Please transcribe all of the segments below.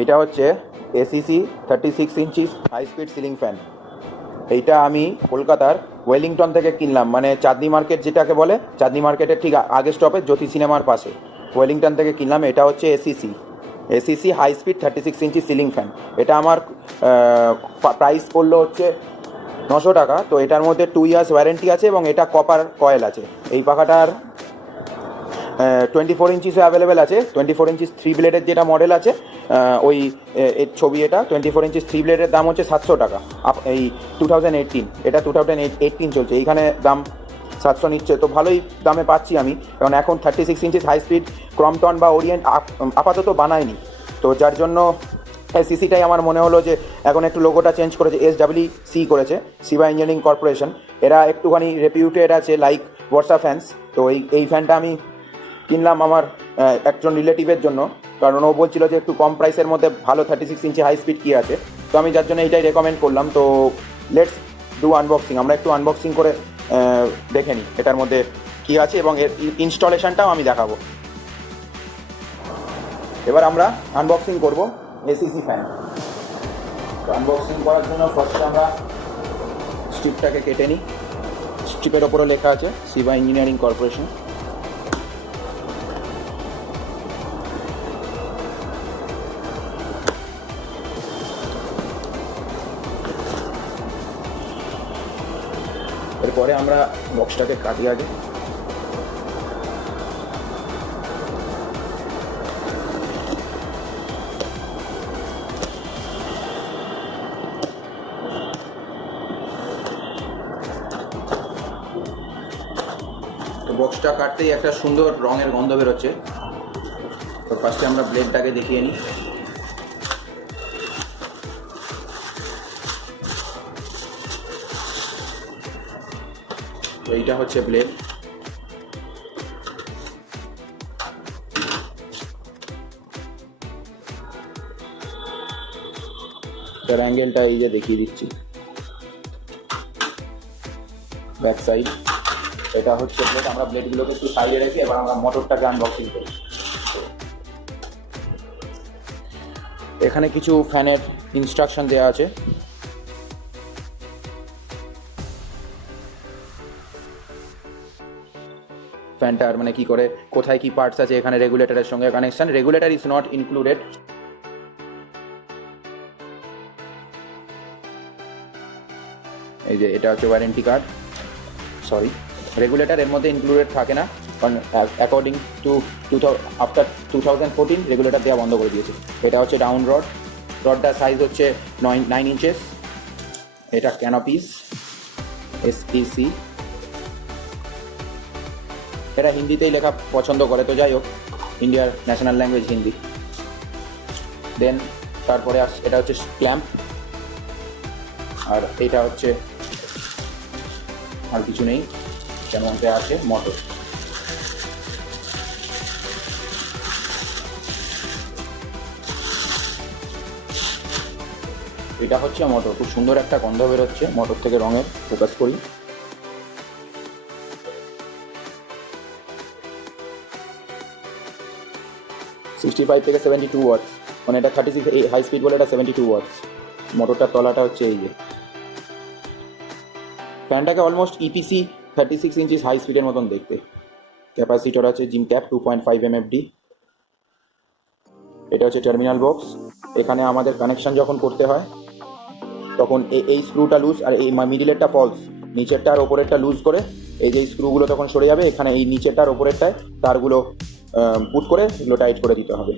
এইটা হচ্ছে ACC 36 inches high speed ceiling fan. এইটা আমি কলকাতার ওয়েলিংটন থেকে কিনলাম, মানে চাঁদনি মার্কেট যেটাকে বলে, চাঁদনি মার্কেটের ঠিক আগে স্টপে জ্যোতি সিনেমার পাশে, ওয়েলিংটন থেকে কিনলাম। এটা হচ্ছে এসিসি হাই স্পিড 36 ইঞ্চি সিলিং ফ্যান। এটা আমার প্রাইস পড়লো হচ্ছে 900 টাকা। তো এটার মধ্যে 2 ইয়ার্স ওয়ারেন্টি আছে এবং এটা কপার কয়েল আছে। এই পাখাটার 24 ইঞ্চিসে অ্যাভেলেবেল আছে। 24 ইঞ্চিস 3 ব্লেডের যেটা মডেল আছে, ওই এর ছবি, এটা 24 ইঞ্চিস 3 ব্লেডের দাম হচ্ছে 700 টাকা। এই 2018, এটা 2018 চলছে, এইখানে দাম 700 নিচ্ছে। তো ভালোই দামে পাচ্ছি আমি, কারণ এখন 36 ইঞ্চিস হাই স্পিড ক্রমটন বা ওরিয়েন্ট আপাতত বানায়নি। তো যার জন্য এসিসিটাই আমার মনে হলো যে এখন একটু লোগোটা চেঞ্জ করেছে, SEEC করেছে, সিভা ইঞ্জিনিয়ারিং কর্পোরেশন। এরা একটুখানি রেপিউটেড আছে লাইক বর্ষা ফ্যান্স। তো এই ফ্যানটা আমি কিনলাম আমার একজন রিলেটিভের জন্য, কারণ ও বলছিল যে একটু কম প্রাইসের মধ্যে ভালো 36 ইঞ্চি হাই স্পিড কী আছে। তো আমি যার জন্য এইটাই রেকমেন্ড করলাম। তো লেটস ডু আনবক্সিং। আমরা একটু আনবক্সিং করে দেখে নিই এটার মধ্যে কী আছে এবং এর ইনস্টলেশনটাও আমি দেখাবো। এবার আমরা আনবক্সিং করব এসিসি ফ্যান। তো আনবক্সিং করার জন্য ফার্স্টে আমরা স্ট্রিপটাকে কেটে নিই। স্ট্রিপের ওপরে লেখা আছে সিভা ইঞ্জিনিয়ারিং কর্পোরেশন। এরপরে আমরা বক্সটাকে কাটি আগে। তো বক্সটা কাটতেই একটা সুন্দর রঙের গন্ধ বেরোচ্ছে। তো ফার্স্টে আমরা ব্লেডটাকে দেখিয়ে নিই। তো এইটা হচ্ছে ব্লেড। তার অ্যাঙ্গেলটা এই যে দেখিয়ে দিচ্ছি, ব্যাক সাইড। এটা হচ্ছে ব্লেড। আমরা ব্লেডগুলোকে একটু সাইডে রেখে এবার আমরা মোটরটাকে আনবক্সিং করি। এখানে কিছু ফ্যানের ইনস্ট্রাকশন দেওয়া আছে। ফ্যানটার মানে কি করে, কোথায় কি পার্টস আছে, এখানে রেগুলেটরের সঙ্গে connection. Regulator is not included. এই যে এটা হচ্ছে ওয়ারেন্টি কার্ড, সরি, রেগুলেটর এর মধ্যে ইনক্লুডেড থাকে না, কারণ অ্যাকর্ডিং টু আফটার 2014 রেগুলেটর দেওয়া বন্ধ করে দিয়েছে। এটা হচ্ছে ডাউন রড। রডটার সাইজ হচ্ছে 9 ইঞ্চেস। এটা ক্যানোপিস SEEC। এটা হিন্দিতেই লেখা পছন্দ করে, তো যাই হোক, ইন্ডিয়ার ন্যাশনাল ল্যাঙ্গুয়েজ হিন্দি। দেন তারপরে এটা হচ্ছে ক্ল্যাম্প, আর এটা হচ্ছে আর কিছু নেই, যেমন আছে মোটর। এটা হচ্ছে মোটর। খুব সুন্দর একটা গন্ধ বেরোচ্ছে মোটর থেকে। রঙের ফোকাস করি। $65 থেকে $72 ওয়াটস, মানে এটা 36 হাই স্পিড বলে এটা 72 ওয়াটস। মোটরটার তলাটা হচ্ছে এই যে। ফ্যানটাকে অলমোস্ট EPC 36 ইঞ্চিস হাই স্পিডের মতন দেখতে। ক্যাপাসিটর আছে জিম ক্যাপ 2.5 MFD। এটা হচ্ছে টার্মিনাল বক্স। এখানে আমাদের কানেকশন যখন করতে হয় তখন এই স্ক্রুটা লুজ আর এই মিডিলেরটা ফলস, নিচেরটা আর ওপরেরটা লুজ করে এই যে স্ক্রুগুলো তখন সরে যাবে। এখানে এই নিচেরটার ওপরেরটায় তারগুলো পুট করে এগুলো টাইট করে দিতে হবে।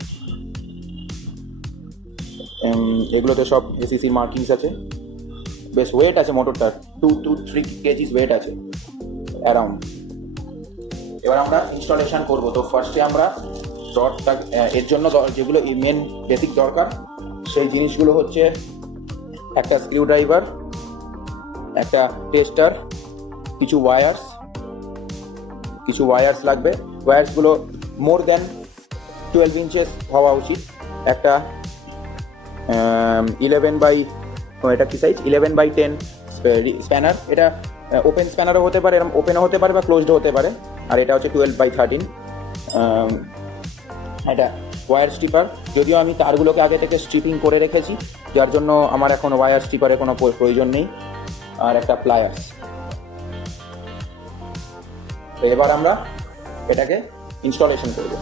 এগুলোতে সব এসিসির মার্কিংস আছে। বেশ ওয়েট আছে মোটরটার, 2 to 3 কেজিস ওয়েট আছে অ্যারাউন্ড। এবার আমরা ইনস্টলেশন করব। তো ফার্স্টে আমরা রডটা, এর জন্য যেগুলো মেন বেসিক দরকার সেই জিনিসগুলো হচ্ছে একটা স্ক্রু ড্রাইভার, একটা টেস্টার, কিছু ওয়্যার্স লাগবে। ওয়্যার্সগুলো মোর দ্যান 12 ইঞ্চেস হওয়া উচিত। একটা 11/10 স্প্যানার। এটা ওপেন স্প্যানারও হতে পারে, এরকম ওপেনও হতে পারে বা ক্লোজডও হতে পারে। আর এটা হচ্ছে 12/13। এটা ওয়্যার স্ট্রিপার, যদিও আমি তারগুলোকে আগে থেকে স্ট্রিপিং করে রেখেছি, যার জন্য আমার এখন ওয়্যার স্ট্রিপারের কোনো প্রয়োজন নেই। আর একটা প্লায়ার্স। তো এবার আমরা এটাকে ইনস্টলেশন করব।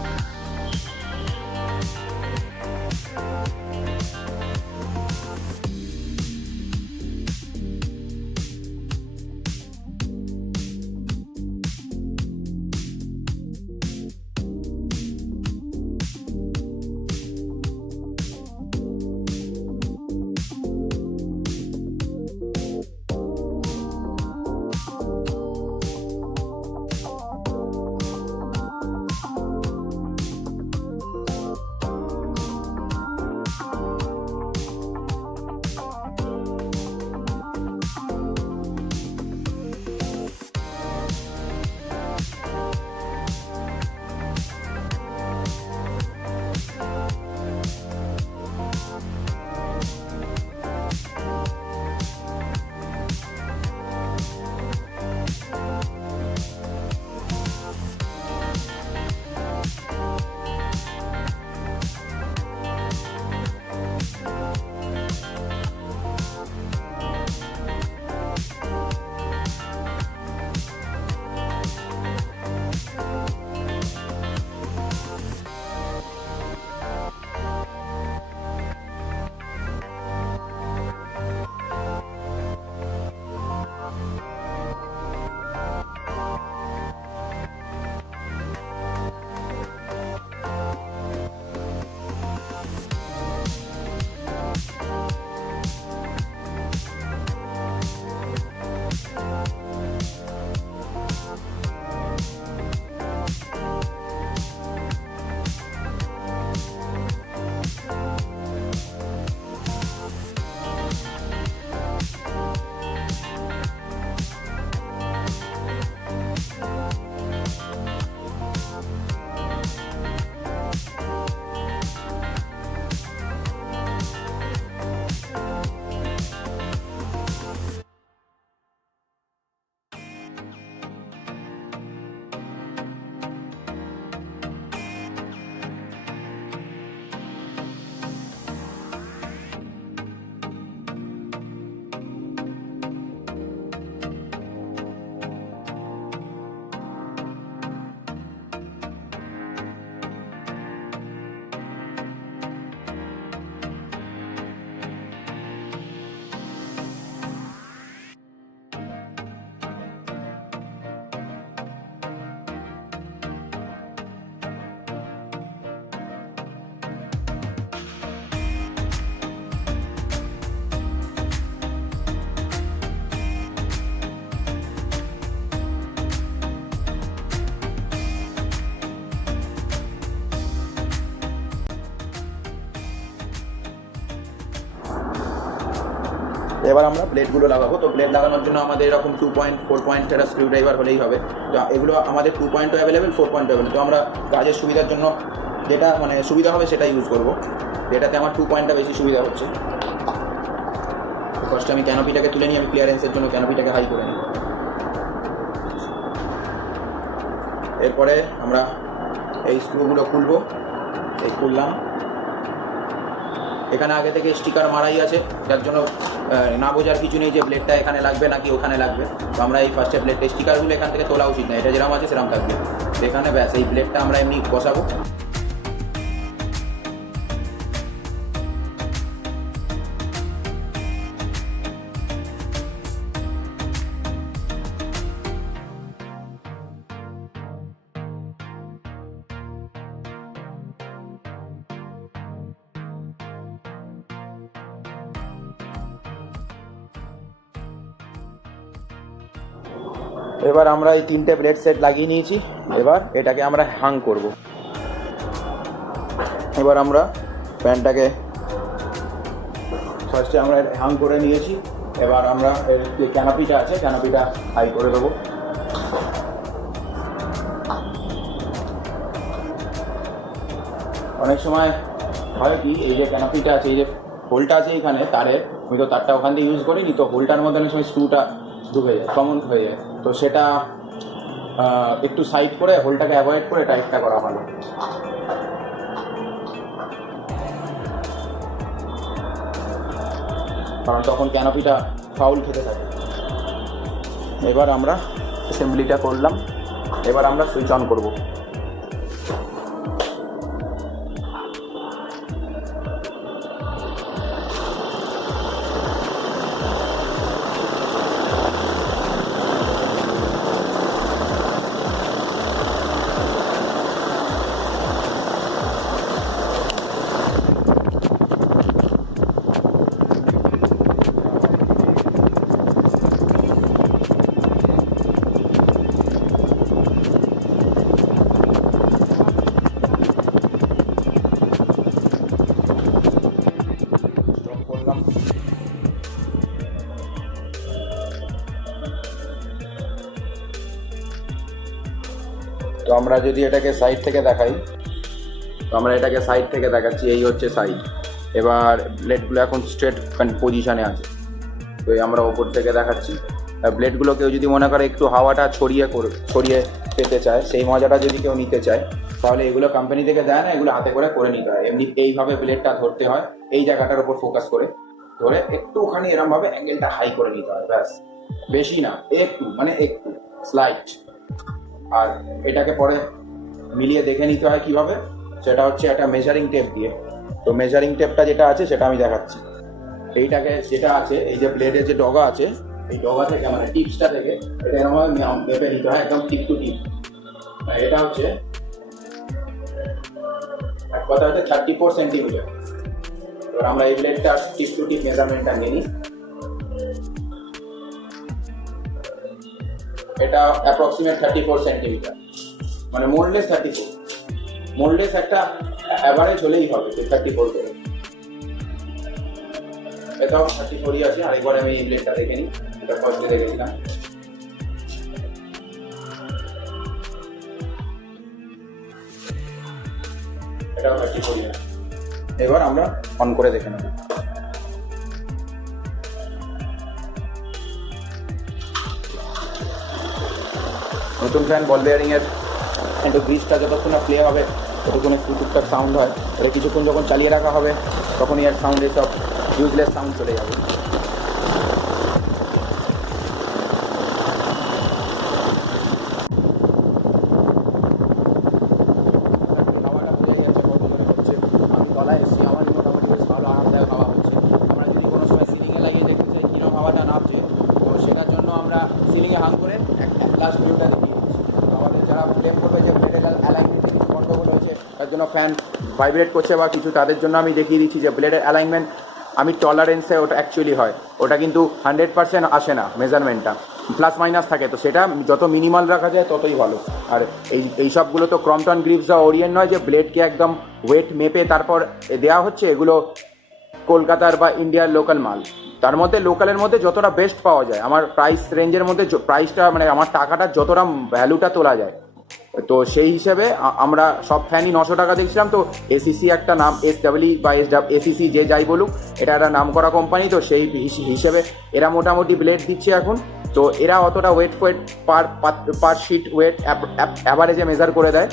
এবার আমরা প্লেটগুলো লাগাবো। তো প্লেট লাগানোর জন্য আমাদের এরকম 2.4 পয়েন্ট একটা স্ক্রু ড্রাইভার হলেই হবে। তো এগুলো আমাদের 2 পয়েন্টও অ্যাভেলেবেল, 4 পয়েন্ট অ্যাভেলেবেল। তো আমরা কাজের সুবিধার জন্য যেটা মানে সুবিধা হবে সেটা ইউজ করবো, যেটাতে আমার 2 পয়েন্টটা বেশি সুবিধা হচ্ছে। ফার্স্টে আমি ক্যানোপিটাকে তুলে নিই, আমি ক্লিয়ারেন্সের জন্য ক্যানোপিটাকে হাই করে নিই। এরপরে আমরা এই স্ক্রুগুলো খুলবো। এই খুললাম। এখানে আগে থেকে স্টিকার মারাই আছে, যার জন্য না বোঝার কিছু নেই যে ব্লেডটা এখানে লাগবে নাকি ওখানে লাগবে। তো আমরা এই ফার্স্টে ব্লেডটা স্টিকারগুলো এখান থেকে তোলা উচিত না, এটা যেরকম আছে সেরকম থাকবে। এখানে ব্যাস এই ব্লেডটা আমরা এমনি বসাবো। এবার আমরা এই 3টে ব্লেড সেট লাগিয়ে নিয়েছি। এবার এটাকে আমরা হ্যাং করব। এবার আমরা প্যানটাকে ফার্স্টে আমরা হ্যাং করে নিয়েছি। এবার আমরা এর যে ক্যানোপিটা আছে ক্যানোপিটা হাই করে দেবো। অনেক সময় হয় কি, এই যে ক্যানোপিটা আছে, এই যে হোলটা আছে এখানে তারের, আমি তো তারটা ওখান দিয়ে ইউজ করিনি, তো হোলটার মধ্যে অনেক সময় স্ক্রুটা ঢুকে যায়, কমন হয়ে যায়। তো সেটা একটু সাইড করে হোলটাকে অ্যাভয়েড করে টাইটটা করা ভালো। কারণ তখন ক্যানোপিটা ফাউল খেতে থাকে। এবার আমরা অ্যাসেম্বলিটা করলাম, এবার আমরা সুইচ অন করব। তো আমরা যদি এটাকে সাইড থেকে দেখাই, তো আমরা এটাকে সাইড থেকে দেখাচ্ছি, এই হচ্ছে সাইড। এবার ব্লেডগুলো এখন স্ট্রেট পজিশনে আছে। তো আমরা ওপর থেকে দেখাচ্ছি। ব্লেডগুলো কেউ যদি মনে করে একটু হাওয়াটা ছড়িয়ে পেতে চায়, সেই মজাটা যদি কেউ নিতে চায়, তাহলে এগুলো কোম্পানি থেকে দেয় না, এগুলো হাতে করে নিতে হয়। এমনি এইভাবে ব্লেডটা ধরতে হয়, এই জায়গাটার উপর ফোকাস করে ধরে একটুখানি এরমভাবে অ্যাঙ্গেলটা হাই করে নিতে হয়, ব্যাস। বেশি না, একটু স্লাইট। আর এটাকে পরে মিলিয়ে দেখে নিতে হয় কিভাবে, সেটা হচ্ছে একটা মেজারিং টেপ দিয়ে। তো মেজারিং টেপটা যেটা আছে সেটা আমি দেখাচ্ছি। এইটাকে যেটা আছে, এই যে ব্লেডের যে ডগা আছে, এই ডগা থেকে টিপসটা থেকে এটা এরকমভাবে মেপে নিতে হয়, একদম টিপ টু টিপ। এটা হচ্ছে এক কথা হচ্ছে 34 সেন্টিমিটার। এবার আমরা এই ব্লেডটা টিপ টু টিপ মেজারমেন্টটা নিয়ে নিই। এটা অ্যাপ্রক্সিমেট 34 সেন্টিমিটার, মানে মোরলেস 34, মোরলেস একটা অ্যাভারেজ হলেই হবে 34 করে। এটাও 34ই আছে। আরেকবার আমি এই ব্লেডটা দেখে নিই, এটা ফার্স্টে দেখেছিলাম। এটাও 34ই আছে। এবার আমরা অন করে দেখে নেব। নতুন ফ্যান বল বেয়ারিং এর একটু গ্রিসটা যতক্ষণ না প্লে হবে ততক্ষণ একটু টুকটাক সাউন্ড হয়। এটা কিছুক্ষণ যখন চালিয়ে রাখা হবে তখনই এর সাউন্ডে সব ইউজলেস সাউন্ড চলে যাবে। হাওয়াটা বোঝা যাচ্ছে কত করে হচ্ছে। আমি তলায় এসেছি, আমারই মোটামুটি বেশ ভালো আরামদায়ক হাওয়া হচ্ছে। আমরা যদি কোনো সময় সিলিংয়ে লাগিয়ে দেখতে চাই কীরকম হাওয়াটা নামছে, তো সেটার জন্য আমরা সিলিংয়ে হাং করে এক লাস্ট ভিউটা দেখি। আমাদের যারা ক্লেম করবে যে ব্লেডের অ্যালাইনমেন্টে কিছু গন্ডগোল হয়েছে, তার জন্য ফ্যান ভাইব্রেট করছে বা কিছু, তাদের জন্য আমি দেখিয়ে দিচ্ছি যে ব্লেডের অ্যালাইনমেন্ট আমি টলারেন্সে ওটা অ্যাকচুয়ালি হয়, ওটা কিন্তু 100% আসে না মেজারমেন্টটা, প্লাস মাইনাস থাকে। তো সেটা যত মিনিমাল রাখা যায় ততই ভালো। আর এই সবগুলো তো ক্রম্পটন গ্রিপস বা ওরিয়েন্ট নয় যে ব্লেডকে একদম ওয়েট মেপে তারপর দেওয়া হচ্ছে। এগুলো কলকাতার বা ইন্ডিয়ার লোকাল মাল। তার মধ্যে লোকালের মধ্যে যতটা বেস্ট পাওয়া যায়, আমার প্রাইস রেঞ্জের মধ্যে প্রাইসটা আমার টাকাটা যতটা ভ্যালুটা তোলা যায়, তো সেই হিসেবে আমরা সব ফ্যানই 900 টাকা দেখছিলাম। তো এসিসি একটা নাম, SW বা এসিসি যে যাই বলুক, এটা একটা নাম করা কোম্পানি। তো সেই হিসেবে এরা মোটামুটি ব্লেড দিচ্ছে এখন। তো এরা অতটা ওয়েট পার শিট ওয়েট অ্যাভারেজে মেজার করে দেয়,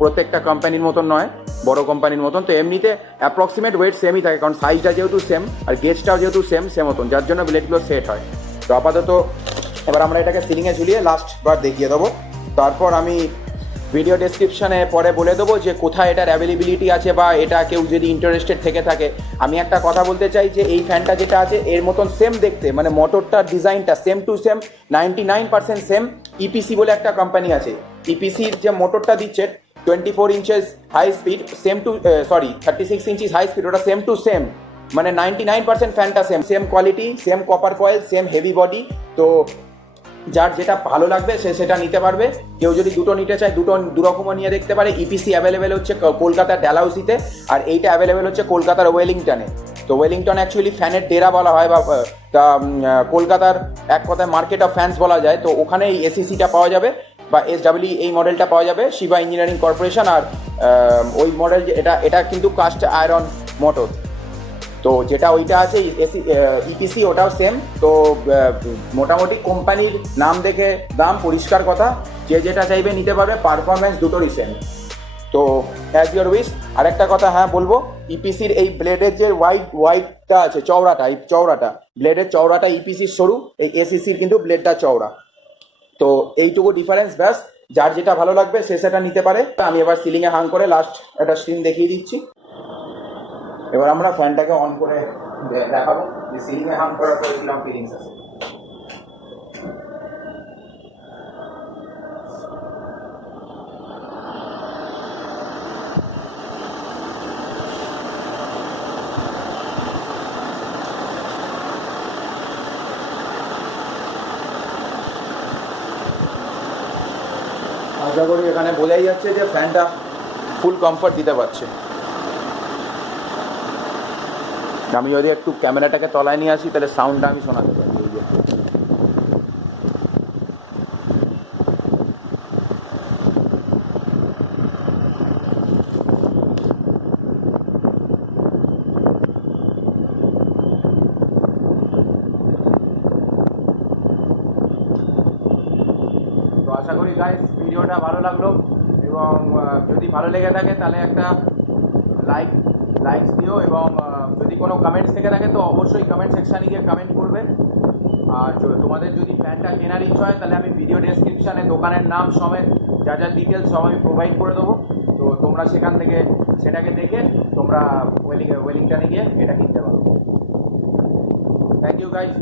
প্রত্যেকটা কোম্পানির মতন নয়, বড় কোম্পানির মতন। তো এমনিতে অ্যাপ্রক্সিমেট ওয়েট সেমই থাকে, কারণ সাইজটা যেহেতু সেম আর গেজটাও যেহেতু সেম মতন, যার জন্য ব্লেডগুলো সেট হয়। তো আপাতত এবার আমরা এটাকে সিলিংয়ে ঝুলিয়ে লাস্টবার দেখিয়ে দেবো। তারপর আমি ভিডিও ডেসক্রিপশানে পরে বলে দেবো যে কোথায় এটার অ্যাভেলেবিলিটি আছে, বা এটা কেউ যদি ইন্টারেস্টেড থেকে থাকে। আমি একটা কথা বলতে চাই যে এই ফ্যানটা যেটা আছে এর মতন সেম দেখতে, মানে মোটরটার ডিজাইনটা same to same, 99% same. EPC বলে একটা কোম্পানি আছে, ইপিসির যে মোটরটা দিচ্ছে 24 inches high speed, 36 inches high speed, ওটা সেম টু সেম, মানে 99% ফ্যানটা same quality, same copper coil, same heavy body. তো যার যেটা ভালো লাগবে সে সেটা নিতে পারবে। কেউ যদি দুটো নিতে চায় দুরকমও নিয়ে দেখতে পারে। ইপিসি অ্যাভেলেবেল হচ্ছে কলকাতার ডেলহাউসিতে, আর এইটা অ্যাভেলেবেল হচ্ছে কলকাতার ওয়েলিংটনে। তো ওয়েলিংটন অ্যাকচুয়ালি ফ্যানের ডেরা বলা হয়, বা কলকাতার এক কথায় মার্কেট অফ ফ্যান্স বলা যায়। তো ওখানে এই এসিসিটা পাওয়া যাবে, বা SW এই মডেলটা পাওয়া যাবে, শিবা ইঞ্জিনিয়ারিং কর্পোরেশন। আর ওই মডেল এটা কিন্তু কাস্ট আয়রন মোটর। তো যেটা ওইটা আছে ইপিসি, ওটাও সেম। তো মোটামুটি কোম্পানির নাম দেখে দাম পরিষ্কার কথা, যে যেটা চাইবে নিতে পারবে, পারফরমেন্স দুটোরই সেম। তো অ্যাজ ইউর উইশ। আর একটা কথা হ্যাঁ বলবো, ইপিসির এই ব্লেডের যে ওয়াইডটা আছে, চওড়াটা, এই চওড়াটা ব্লেডের চওড়াটা ইপিসির সরু, এই এসিসির কিন্তু ব্লেডটা চওড়া। তো এইটুকু ডিফারেন্স, ব্যাস। যার যেটা ভালো লাগবে সে সেটা নিতে পারে। আমি এবার সিলিংয়ে হাং করে লাস্ট একটা সিন দেখিয়ে দিচ্ছি। এবার আমরা ফ্যানটাকে অন করে দেখাবো যে সিলিংয়ে হাং করার পরে কিরকম ফিলিংস আছে। আশা করি এখানে বোঝাই যাচ্ছে যে ফ্যানটা ফুল কমফর্ট দিতে পারছে। আমি যদি একটু ক্যামেরাটাকে তলায় নিয়ে আসি তাহলে সাউন্ডটা আমি শোনাতে পারি। এই যে তো আশা করি গাইস ভিডিওটা ভালো লাগলো, এবং যদি ভালো লেগে থাকে তাহলে একটা লাইকস দিও, এবং যদি কোনো কমেন্টস থেকে থাকে তো অবশ্যই কমেন্ট সেকশানে গিয়ে কমেন্ট করবে। আর তোমাদের যদি ফ্যানটা কেনার ইচ্ছা হয় তাহলে আমি ভিডিও ডেসক্রিপশানে দোকানের নাম সমেত যা যা ডিটেলস সব আমি প্রোভাইড করে দেবো। তো তোমরা সেখান থেকে সেটাকে দেখে তোমরা ওয়েলিংটনে গিয়ে এটা কিনতে পারো। Thank you guys.